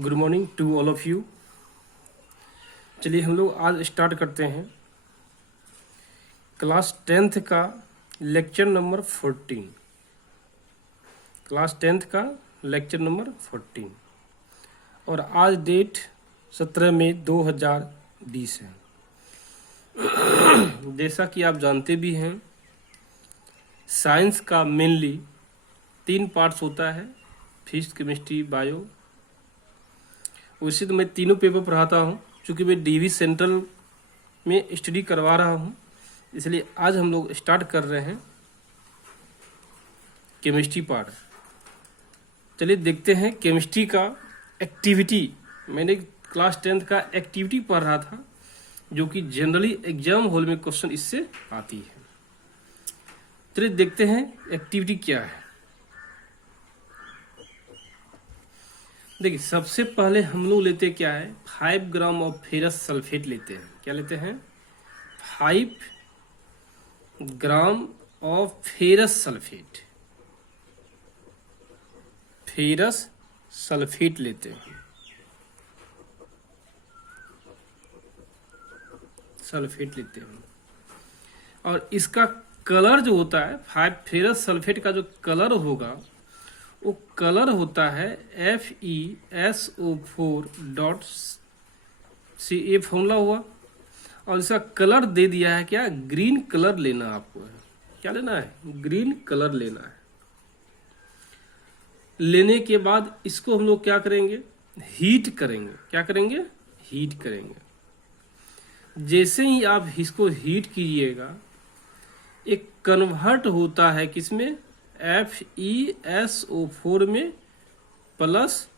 Good morning to all of you. चलिए हम लोग आज स्टार्ट करते हैं क्लास 10th का लेक्चर नंबर 14। क्लास 10th का लेक्चर नंबर 14 और आज डेट 17 मई 2020 है। जैसा कि आप जानते भी हैं, साइंस का मेनली 3 पार्ट्स होता है, फिजिक्स, केमिस्ट्री, बायो। वैसे तो मैं तीनों पेपर पढ़ाता हूँ, क्योंकि मैं डीवी सेंट्रल में स्टडी करवा रहा हूँ, इसलिए आज हम लोग स्टार्ट कर रहे हैं केमिस्ट्री पार्ट। चलिए देखते हैं केमिस्ट्री का एक्टिविटी। मैंने क्लास 10th का एक्टिविटी पढ़ रहा था, जो कि जनरली एग्जाम हॉल में क्वेश्चन इससे आती है। चलिए देखते हैं एक्टिविटी क्या है। देखिए, सबसे पहले हम लोग लेते हैं क्या है, 5 ग्राम ऑफ फेरस सल्फेट लेते हैं। क्या लेते हैं? 5 gram of ferrous sulphate. Ferrous sulphate लेते हैं, सल्फेट लेते हैं। और इसका कलर जो होता है, 5 फेरस सल्फेट का जो कलर होगा, वो कलर होता है FeSO4 ये फॉर्मूला हुआ। और इसका कलर दे दिया है क्या, ग्रीन कलर लेना आपको है। क्या लेना है? ग्रीन कलर लेना है। लेने के बाद इसको हम लोग क्या करेंगे, हीट करेंगे। क्या करेंगे? हीट करेंगे। जैसे ही आप इसको हीट कीजिएगा, एक कन्वर्ट होता है किसमें, FeSO4 में प्लस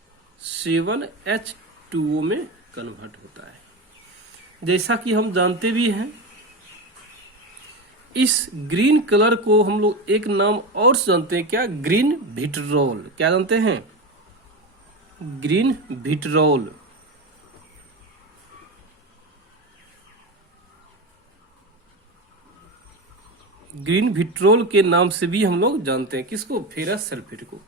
7H2O में कन्वर्ट होता है। जैसा कि हम जानते भी हैं, इस ग्रीन कलर को हम लोग एक नाम और जानते हैं, क्या? Green vitriol. क्या जानते हैं? Green vitriol. ग्रीन विट्रोल के नाम से भी हम लोग जानते हैं किसको, फेरस सल्फेट को।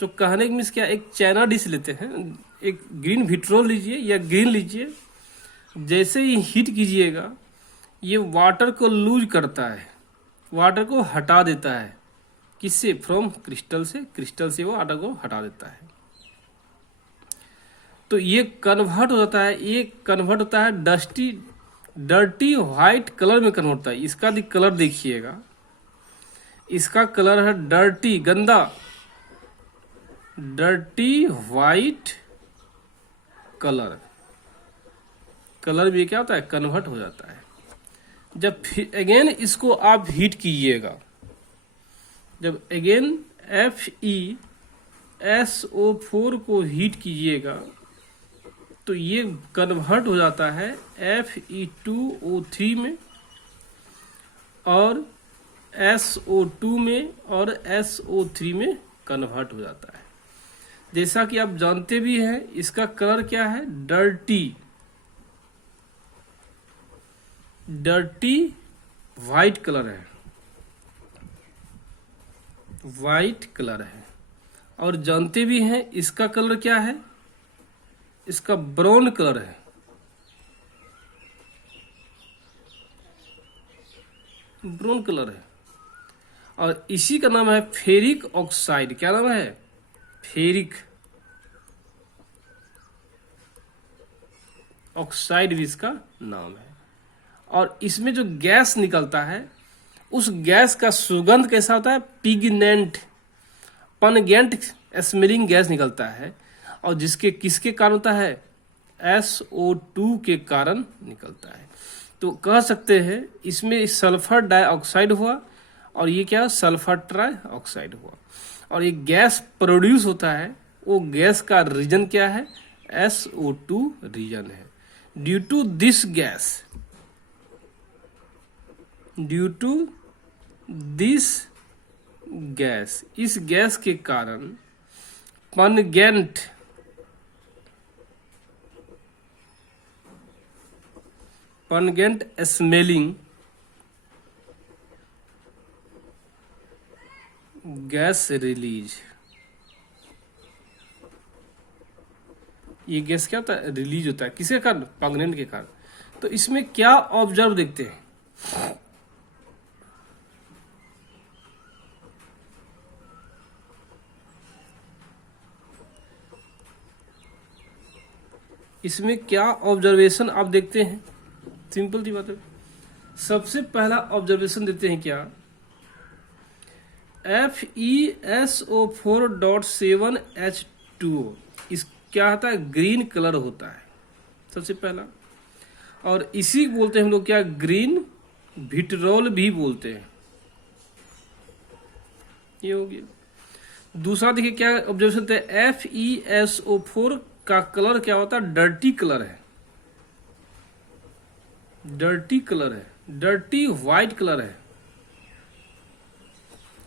तो कहने की मीन्स क्या, एक चाइना डिश लेते हैं, एक ग्रीन विट्रोल लीजिए या ग्रीन लीजिए। जैसे ही हीट कीजिएगा, ये वाटर को लूज करता है, वाटर को हटा देता है। किससे? फ्रॉम क्रिस्टल से। क्रिस्टल से वो वाटर को हटा देता है। तो ये कन्वर्ट हो जाता है, ये कन्वर्ट होता है डर्टी व्हाइट कलर में कन्वर्ट होता है। इसका कलर देखिएगा, इसका कलर है डर्टी, गंदा, डर्टी व्हाइट कलर। कलर भी क्या होता है, कन्वर्ट हो जाता है। जब फिर अगेन इसको आप हीट कीजिएगा, जब अगेन FeSO4 को हीट कीजिएगा, तो ये कन्वर्ट हो जाता है Fe2O3 में और SO2 में और SO3 में कन्वर्ट हो जाता है। जैसा कि आप जानते भी हैं, इसका कलर क्या है, डर्टी वाइट कलर है, वाइट कलर है। और जानते भी हैं इसका कलर क्या है, इसका ब्राउन कलर है, ब्राउन कलर है। और इसी का नाम है फेरिक ऑक्साइड। क्या नाम है? फेरिक ऑक्साइड भी इसका नाम है। और इसमें जो गैस निकलता है, उस गैस का सुगंध कैसा होता है, पिगनेंट, पनगेंट स्मेलिंग गैस निकलता है। और जिसके किसके कारण होता है, SO2 के कारण निकलता है। तो कह सकते हैं इसमें सल्फर डाइऑक्साइड हुआ और ये क्या, सल्फर ट्राइऑक्साइड हुआ। और ये गैस प्रोड्यूस होता है, वो गैस का रीजन क्या है, SO2 रीजन है। Due to this gas, due to this gas, इस गैस के कारण पनगेंट स्मेलिंग गैस रिलीज ये गैस क्या होता है, रिलीज होता है, किसके कारण, पंगनेंट के कारण। तो इसमें क्या ऑब्जर्व देखते हैं, इसमें क्या ऑब्जर्वेशन आप देखते हैं, सिंपल सी बात है। सबसे पहला ऑब्जर्वेशन देते हैं क्या, FeSO4.7H2O, इस क्या होता है, ग्रीन कलर होता है सबसे पहला, और इसी बोलते हैं हम लोग क्या, ग्रीन विट्रोल भी बोलते हैं, ये हो गया। दूसरा देखिए क्या ऑब्जर्वेशन होता है, FeSO4 का कलर क्या होता है, डर्टी कलर है, डर्टी कलर है, डर्टी व्हाइट कलर है,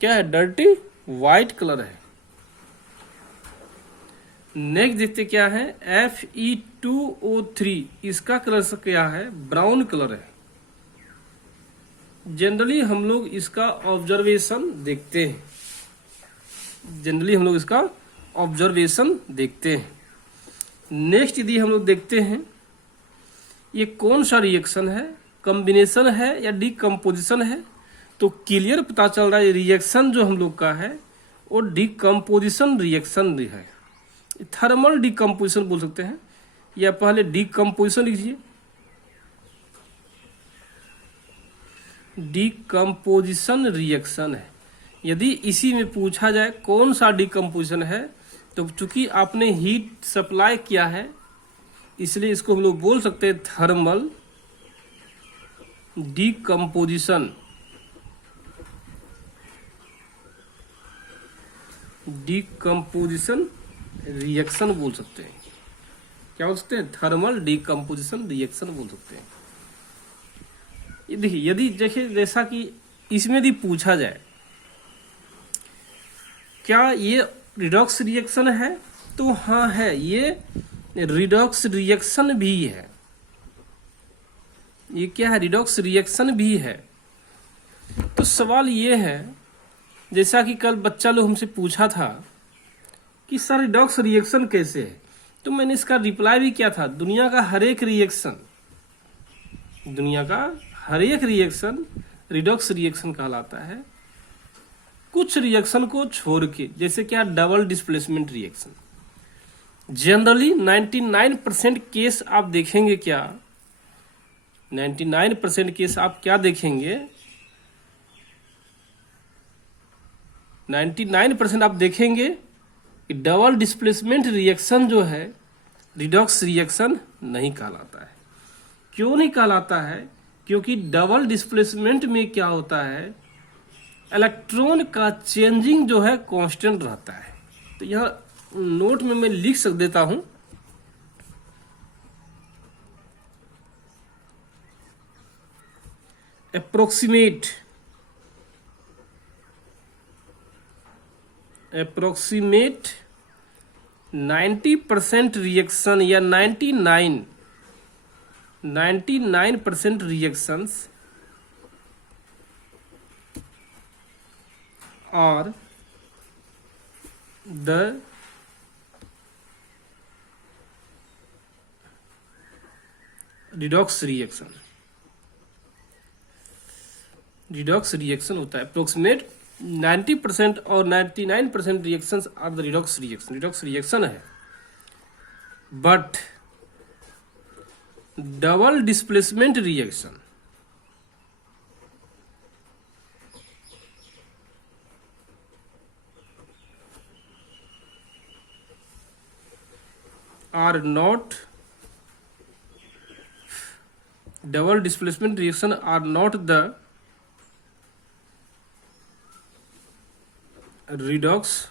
क्या है, डर्टी व्हाइट कलर है। नेक्स्ट देखते क्या है, Fe2O3, इसका कलर क्या है, ब्राउन कलर है। जनरली हम लोग इसका ऑब्जर्वेशन देखते हैं, जनरली हम लोग इसका ऑब्जर्वेशन देखते हैं। नेक्स्ट यदि हम लोग देखते हैं ये कौन सा रिएक्शन है, कॉम्बिनेशन है या डीकम्पोजिशन है, तो क्लियर पता चल रहा है रिएक्शन जो हम लोग का है वो डीकम्पोजिशन रिएक्शन है, थर्मल डीकम्पोजिशन बोल सकते हैं, या पहले डीकम्पोजिशन लिखिए, डीकम्पोजिशन रिएक्शन है। यदि इसी में पूछा जाए कौन सा डीकम्पोजिशन है, तो चूंकि आपने हीट सप्लाई किया है इसलिए इसको हम लोग बोल सकते हैं थर्मल डीकम्पोजिशन, डीकम्पोजिशन रिएक्शन बोल सकते हैं, क्या बोल सकते हैं, थर्मल डीकम्पोजिशन रिएक्शन बोल सकते हैं। ये देखिए यदि देखिए जैसा कि इसमें यदि पूछा जाए क्या ये रिडॉक्स रिएक्शन है, तो हाँ है, ये रिडॉक्स रिएक्शन भी है, ये क्या है, रिडॉक्स रिएक्शन भी है। तो सवाल ये है, जैसा कि कल बच्चा लोग हमसे पूछा था कि सर रिडॉक्स रिएक्शन कैसे है, तो मैंने इसका रिप्लाई भी किया था, दुनिया का हर एक रिएक्शन, दुनिया का हर एक रिएक्शन रिडॉक्स रिएक्शन कहलाता है, कुछ रिएक्शन को छोड़ के, जैसे क्या double displacement reaction. Generally 99% case आप देखेंगे क्या, 99% केस आप क्या देखेंगे, 99% आप देखेंगे कि डबल डिस्प्लेसमेंट रिएक्शन जो है रिडॉक्स रिएक्शन नहीं कहलाता है। क्यों नहीं कहलाता है, क्योंकि डबल डिस्प्लेसमेंट में क्या होता है, इलेक्ट्रॉन का चेंजिंग जो है कांस्टेंट रहता है। तो यह नोट में मैं लिख देता हूं, अप्रोक्सीमेट 90% रिएक्शन या 99% reactions are the redox reaction, redox reaction होता है अप्रोक्सीमेट 90% और 99% reactions are the redox reaction, redox reaction है। But double displacement reaction are not, double displacement reaction are not the redox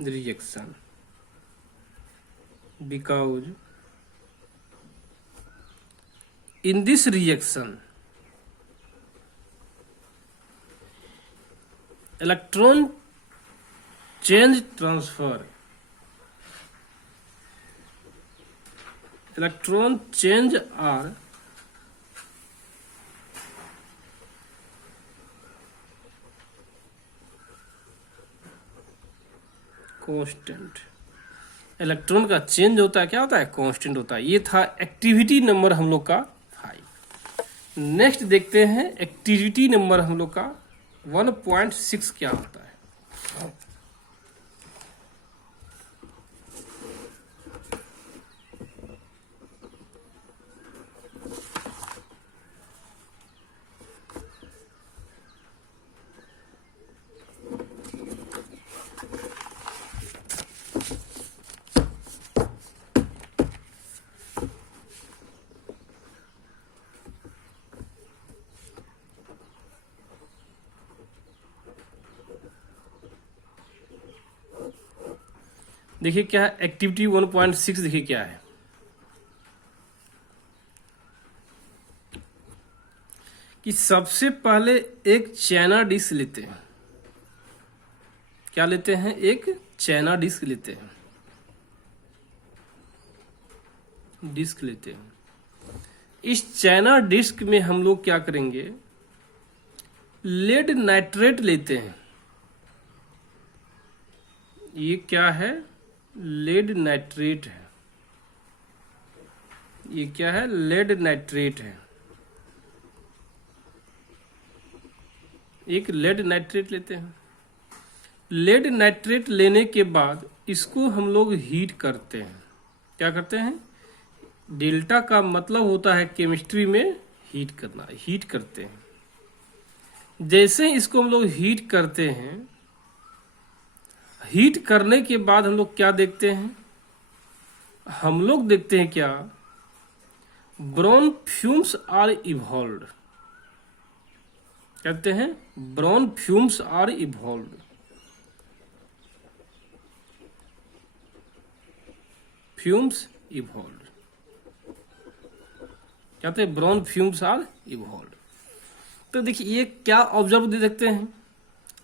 reaction because in this reaction electron change transfer, electron change are constant, electron का change होता है, क्या होता है, constant होता है। ये था एक्टिविटी नंबर हम लोग का 5। नेक्स्ट देखते हैं एक्टिविटी नंबर हम लोग का 1.6 क्या होता है। देखिए क्या है एक्टिविटी 1.6, देखिए क्या है। कि सबसे पहले एक चाइना डिश लेते हैं। क्या लेते हैं, एक चाइना डिस्क लेते हैं, डिस्क लेते हैं। इस चाइना डिस्क में हम लोग क्या करेंगे, लेड नाइट्रेट लेते हैं। ये क्या है, लेड नाइट्रेट है। ये क्या है, लेड नाइट्रेट है। एक लेड नाइट्रेट लेते हैं। लेड नाइट्रेट लेने के बाद इसको हम लोग हीट करते हैं। क्या करते हैं, डेल्टा का मतलब होता है केमिस्ट्री में हीट करना, हीट करते हैं। जैसे इसको हम लोग हीट करते हैं, हीट करने के बाद हम लोग क्या देखते हैं, हम लोग देखते हैं क्या, ब्राउन फ्यूम्स आर इवॉल्व्ड। कहते हैं brown fumes are evolved. Fumes evolved, कहते हैं ब्राउन फ्यूम्स आर इवॉल्व्ड। तो देखिए ये क्या ऑब्जर्व दे देखते हैं,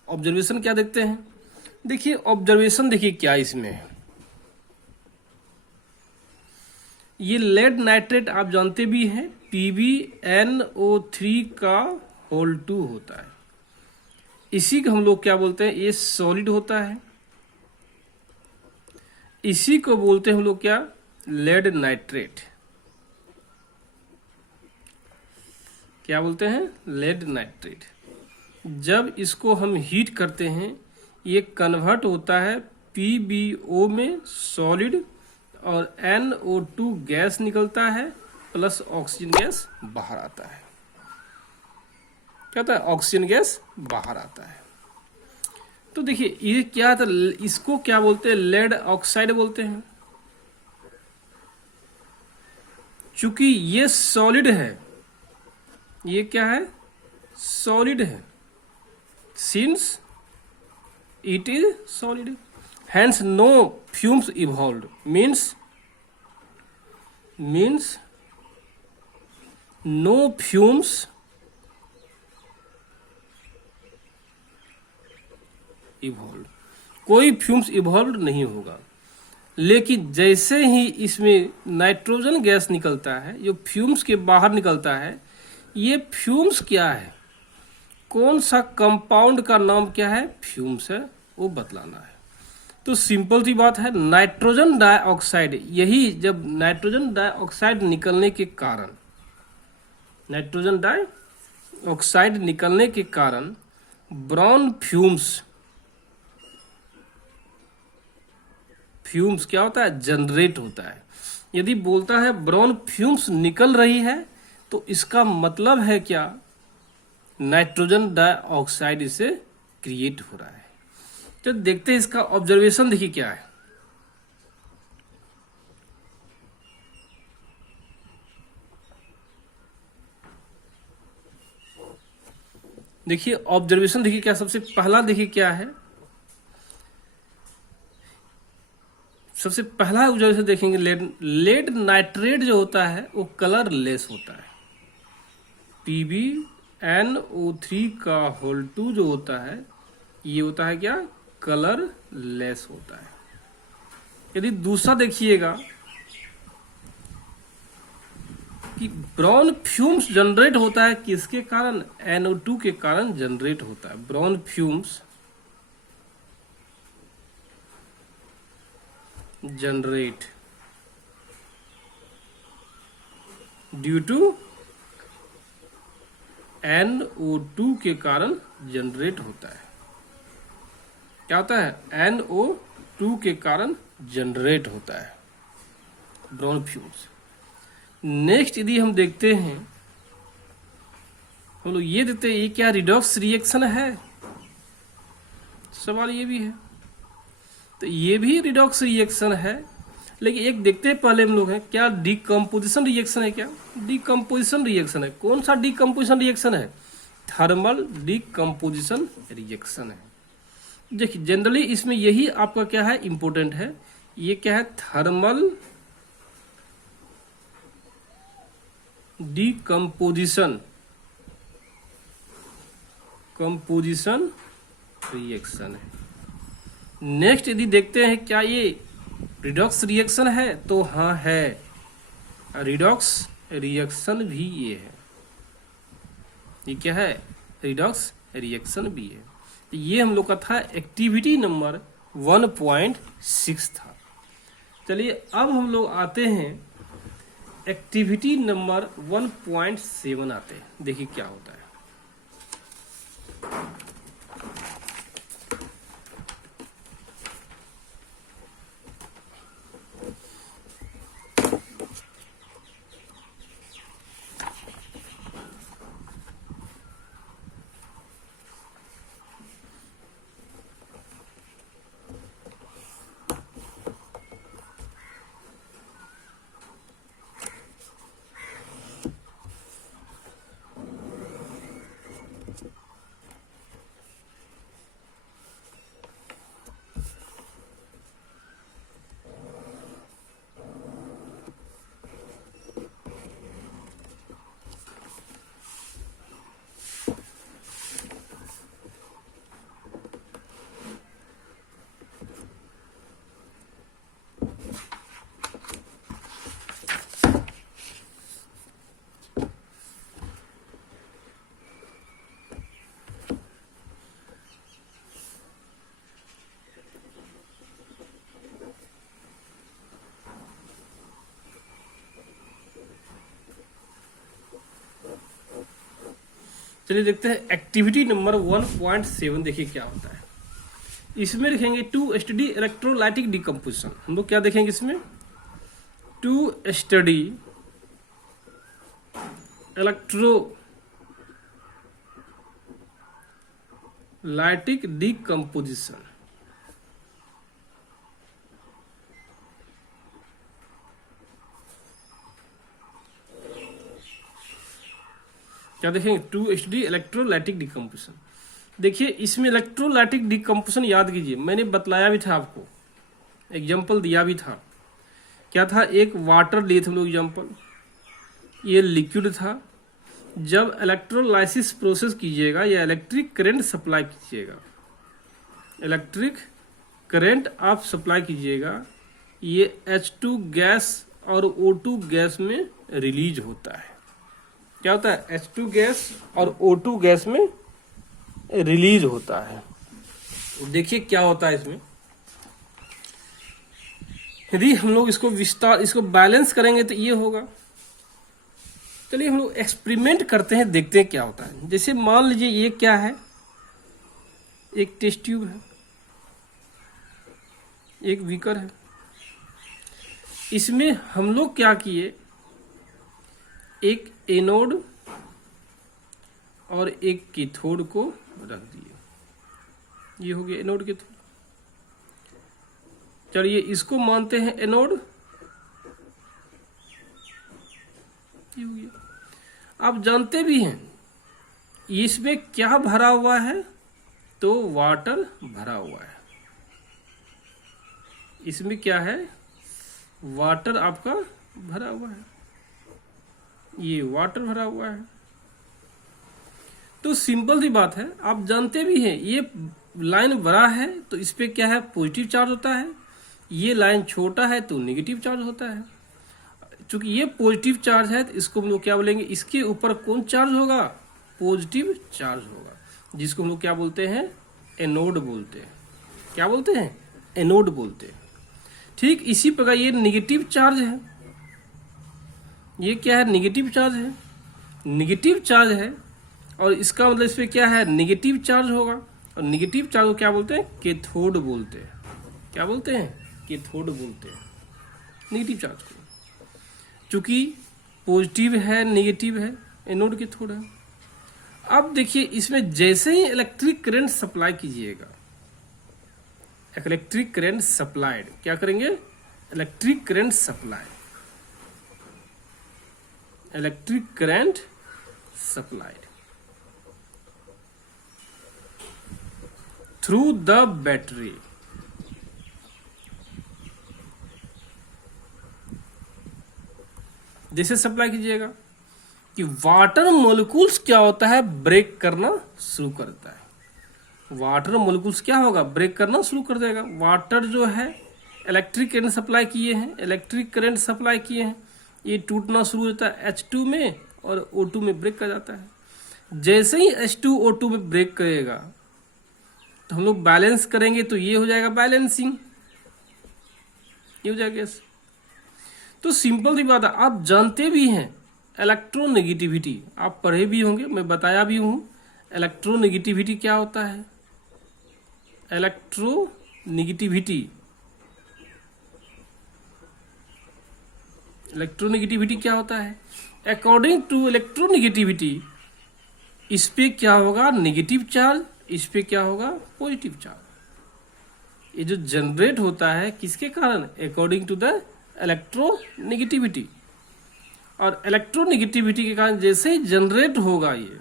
ऑब्जर्वेशन क्या देखते हैं। देखिए ऑब्जर्वेशन देखिए क्या इसमें है। ये लेड नाइट्रेट आप जानते भी हैं PbNO3 का होल 2 होता है। इसी को हम लोग क्या बोलते हैं, ये सॉलिड होता है। इसी को बोलते हैं हम लोग क्या, लेड नाइट्रेट। क्या बोलते हैं, लेड नाइट्रेट। जब इसको हम हीट करते हैं, ये कन्वर्ट होता है PbO में सॉलिड, और NO2 गैस निकलता है, प्लस ऑक्सीजन गैस बाहर आता है। क्या होता है, ऑक्सीजन गैस बाहर आता है। तो देखिए ये क्या था, इसको क्या बोलते हैं, लेड ऑक्साइड बोलते हैं। चूंकि ये सॉलिड है, ये क्या है, सॉलिड है, since it is solid, hence no fumes evolved, means no fumes evolved, कोई फ्यूम्स इवॉल्व नहीं होगा। लेकिन जैसे ही इसमें नाइट्रोजन गैस निकलता है, जो फ्यूम्स के बाहर निकलता है, ये फ्यूम्स क्या है, कौन सा कंपाउंड का नाम क्या है, फ्यूम्स है, वो बतलाना है। तो सिंपल सी बात है, नाइट्रोजन डाइऑक्साइड, यही जब नाइट्रोजन डाइऑक्साइड निकलने के कारण, नाइट्रोजन डाइऑक्साइड निकलने के कारण ब्राउन फ्यूम्स क्या होता है, जनरेट होता है। यदि बोलता है ब्राउन फ्यूम्स निकल रही है, तो इसका मतलब है क्या, नाइट्रोजन डाइऑक्साइड इसे क्रिएट हो रहा है। तो देखते हैं इसका ऑब्जर्वेशन, देखिए क्या है। देखिए ऑब्जर्वेशन देखिए क्या, सबसे पहला देखिए क्या है, सबसे पहला ऑब्जर्वेशन देखेंगे, लेड नाइट्रेट जो होता है वो कलर लेस होता है। PbNO3 का होल 2 जो होता है, ये होता है क्या, कलर लेस होता है। यदि दूसरा देखिएगा कि ब्राउन फ्यूम्स जनरेट होता है, किसके कारण, NO2 के कारण जनरेट होता है। Brown fumes generate due to NO2 के कारण जनरेट होता है। क्या होता है? NO2 के कारण जनरेट होता है ब्राउन फ्यूल्स। नेक्स्ट यदि हम देखते हैं, हम लोग ये देते हैं, ये क्या रिडॉक्स रिएक्शन है? सवाल ये भी है। तो ये भी रिडॉक्स रिएक्शन है, लेकिन एक देखते हैं पहले हम लोग हैं, क्या डिकम्पोजिशन रिएक्शन है? क्या डिकम्पोजिशन रिएक्शन है? कौन सा डिकम्पोजिशन रिएक्शन है? थर्मल डिकम्पोजिशन रिएक्शन है। देखिए जनरली इसमें यही आपका क्या है, इंपॉर्टेंट है। ये क्या है? थर्मल डिकम्पोजिशन कंपोजिशन रिएक्शन है। नेक्स्ट यदि देखते हैं क्या ये रिडॉक्स रिएक्शन है, तो हाँ है, रिडॉक्स रिएक्शन भी ये है। ये क्या है? रिडॉक्स रिएक्शन भी है। तो ये हम लोग का था एक्टिविटी नंबर 1.6 था। चलिए अब हम लोग आते हैं एक्टिविटी नंबर 1.7 आते हैं। देखिए क्या होता है। चलिए देखते हैं एक्टिविटी नंबर 1.7। देखिए क्या होता है। इसमें लिखेंगे टू स्टडी इलेक्ट्रोलाइटिक डिकम्पोजिशन। हम लोग क्या देखेंगे इसमें? To study electrolytic decomposition. क्या देखेंगे? To study electrolytic decomposition. देखिए इसमें इलेक्ट्रोलाइटिक डिकम्पोजिशन याद कीजिए, मैंने बतलाया भी था आपको, एग्जाम्पल दिया भी था। क्या था? एक वाटर लिए थे हम लोग एग्जाम्पल, ये लिक्विड था। जब इलेक्ट्रोलाइसिस प्रोसेस कीजिएगा या इलेक्ट्रिक करंट सप्लाई कीजिएगा, इलेक्ट्रिक करंट आप सप्लाई कीजिएगा, ये H2 गैस और O2 गैस में रिलीज होता है। क्या होता है? H2 गैस और O2 गैस में रिलीज होता है। देखिए क्या होता है इसमें। यदि हम लोग इसको बैलेंस करेंगे तो ये होगा। चलिए हम लोग एक्सपेरिमेंट करते हैं, देखते हैं क्या होता है। जैसे मान लीजिए ये क्या है? एक टेस्ट ट्यूब है, एक बीकर है। इसमें हम लोग क्या किए, एक एनोड और एक कैथोड को रख दिए। ये हो गया एनोड कैथोड। चलिए इसको मानते हैं एनोड, ये हो गया। आप जानते भी हैं इसमें क्या भरा हुआ है, तो वाटर भरा हुआ है। इसमें क्या है? वाटर आपका भरा हुआ है, ये वाटर भरा हुआ है। तो सिंपल सी बात है, आप जानते भी हैं ये लाइन बड़ा है तो इस पे क्या है? पॉजिटिव चार्ज होता है। ये लाइन छोटा है तो नेगेटिव चार्ज होता है। चूंकि ये पॉजिटिव चार्ज है तो इसको हम लोग क्या बोलेंगे? इसके ऊपर कौन चार्ज होगा? पॉजिटिव चार्ज होगा, जिसको हम लोग क्या बोलते हैं? एनोड बोलते हैं। क्या बोलते हैं? एनोड बोलते हैं। ठीक इसी प्रकार ये निगेटिव चार्ज है, ये क्या है, निगेटिव चार्ज है, निगेटिव चार्ज है, और इसका मतलब इस पे क्या है, निगेटिव चार्ज होगा। और निगेटिव चार्ज को क्या बोलते हैं, कैथोड बोलते हैं। क्या बोलते हैं, कैथोड बोलते हैं निगेटिव चार्ज को। चूंकि पॉजिटिव है नेगेटिव है, एनोड कैथोड है। अब देखिए इसमें जैसे ही इलेक्ट्रिक करंट सप्लाई कीजिएगा, इलेक्ट्रिक करंट सप्लाइड, क्या करेंगे, electric current supply, electric current supplied through the battery, जैसे सप्लाई कीजिएगा कि वाटर मोलिक्यूल्स क्या होता है, ब्रेक करना शुरू करता है। वाटर मोलिक्यूल्स क्या होगा, ब्रेक करना शुरू कर देगा। वाटर जो है इलेक्ट्रिक करंट सप्लाई किए हैं, इलेक्ट्रिक करंट सप्लाई किए हैं, ये टूटना शुरू होता है H2 में और O2 में ब्रेक कर जाता है। जैसे ही H2O2 में ब्रेक करेगा तो हम लोग बैलेंस करेंगे, तो ये हो जाएगा बैलेंसिंग, ये हो जाएगा। तो सिंपल सी बात है, आप जानते भी हैं इलेक्ट्रोनेगेटिविटी, आप पढ़े भी होंगे, मैं बताया भी हूं इलेक्ट्रोनेगेटिविटी क्या होता है। इलेक्ट्रोनेगेटिविटी, इलेक्ट्रोनेगेटिविटी क्या होता है, अकॉर्डिंग टू इलेक्ट्रोनेगेटिविटी इस पे क्या होगा, नेगेटिव चार्ज, इस पे क्या होगा, पॉजिटिव चार्ज। ये जो जनरेट होता है किसके कारण, अकॉर्डिंग टू द इलेक्ट्रोनेगेटिविटी। और इलेक्ट्रोनेगेटिविटी के कारण जैसे ही जनरेट होगा ये,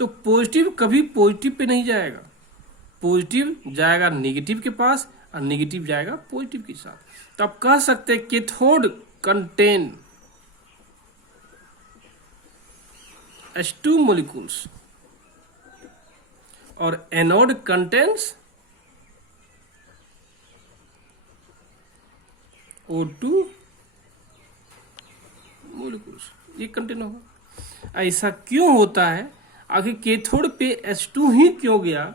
तो पॉजिटिव कभी पॉजिटिव पे नहीं जाएगा, पॉजिटिव जाएगा नेगेटिव के पास और नेगेटिव जाएगा पॉजिटिव के साथ। तो आप कह सकते हैं कैथोड कंटेन H2 मोलिक्यूल्स और एनोड कंटेन्स O2 मोलिक्यूल्स, ये कंटेन होगा। ऐसा क्यों होता है, आखिर कैथोड पे H2 ही क्यों गया,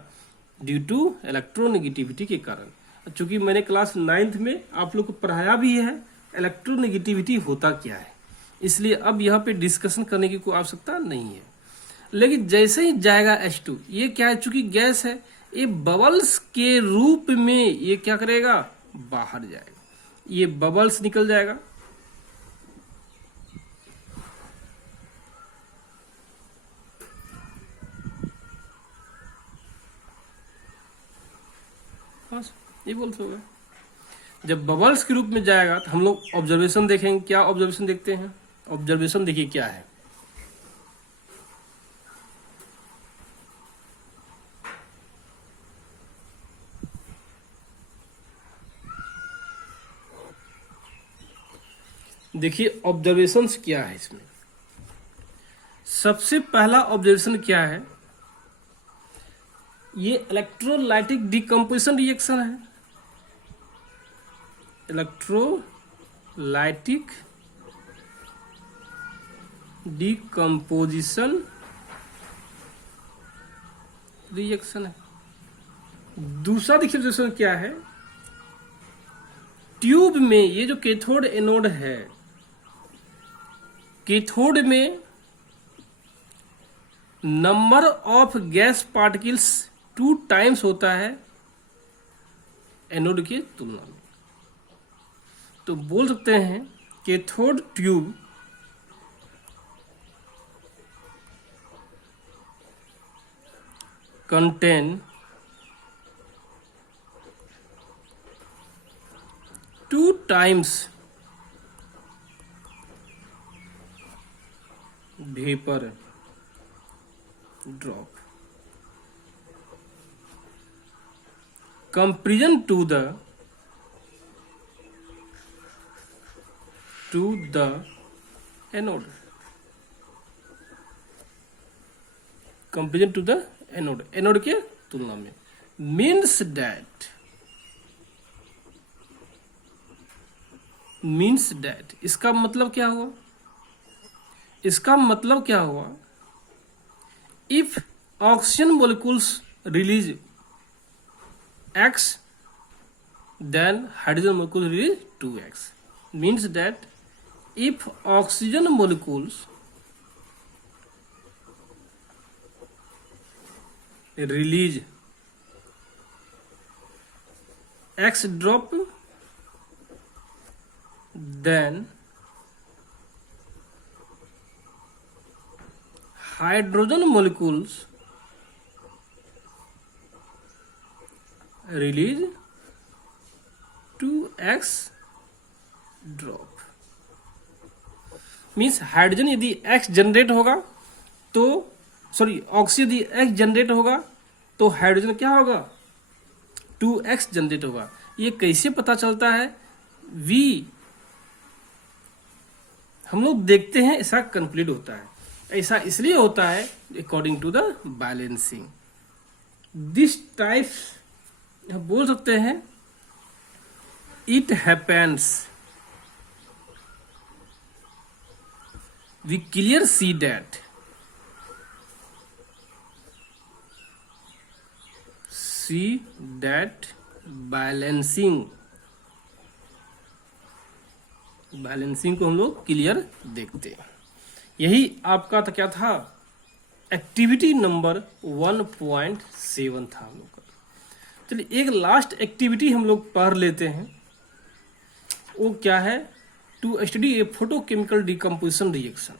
ड्यू टू इलेक्ट्रोनेगेटिविटी के कारण। चूंकि मैंने क्लास 9th में आप लोग को पढ़ाया भी है इलेक्ट्रोनेगेटिविटी होता क्या है, इसलिए अब यहाँ पे डिस्कशन करने की कोई आवश्यकता नहीं है। लेकिन जैसे ही जाएगा H2, ये क्या है, चूंकि गैस है, ये बबल्स के रूप में ये क्या करेगा, बाहर जाएगा, ये बबल्स निकल जाएगा। बस ये बोल सकते हैं। जब बबल्स के रूप में जाएगा तो हम लोग ऑब्जर्वेशन देखेंगे। क्या ऑब्जर्वेशन देखते हैं, ऑब्जर्वेशन देखिए क्या है, देखिए ऑब्जर्वेशंस क्या है इसमें। सबसे पहला ऑब्जर्वेशन क्या है, ये इलेक्ट्रोलाइटिक डिकम्पोजिशन रिएक्शन है, इलेक्ट्रोलाइटिक डिकम्पोजिशन रिएक्शन है। दूसरा देखिए ऑब्जर्वेशन क्या है, ट्यूब में ये जो कैथोड एनोड है, कैथोड में number of gas particles 2 times होता है एनोड की तुलना में। तो बोल सकते हैं cathode tube contain 2 times vapour drop comparison to the anode, comparison to the anode, anode के तुलना में। मीन्स दैट इसका मतलब क्या हुआ, इसका मतलब क्या हुआ, if oxygen molecules release X then hydrogen molecule release 2x. Means that if oxygen molecules release x drop, then hydrogen molecules release 2x drop. Means hydrogen यदि x जनरेट होगा तो ऑक्सीजन यदि x जनरेट होगा तो hydrogen क्या होगा 2x generate होगा. ये कैसे पता चलता है? V हम लोग देखते हैं ऐसा कंप्लीट होता है. ऐसा इसलिए होता है according to the balancing. This type बोल सकते हैं it happens. We clear see that balancing को हम लोग क्लियर देखते हैं. यही आपका तो क्या था, एक्टिविटी नंबर 1.7 था हम लोग का. चलिए एक लास्ट एक्टिविटी हम लोग पढ़ लेते हैं. वो क्या है? To study a photochemical decomposition reaction.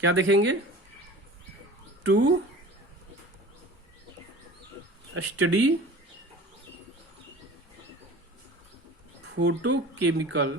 क्या देखेंगे? To study photochemical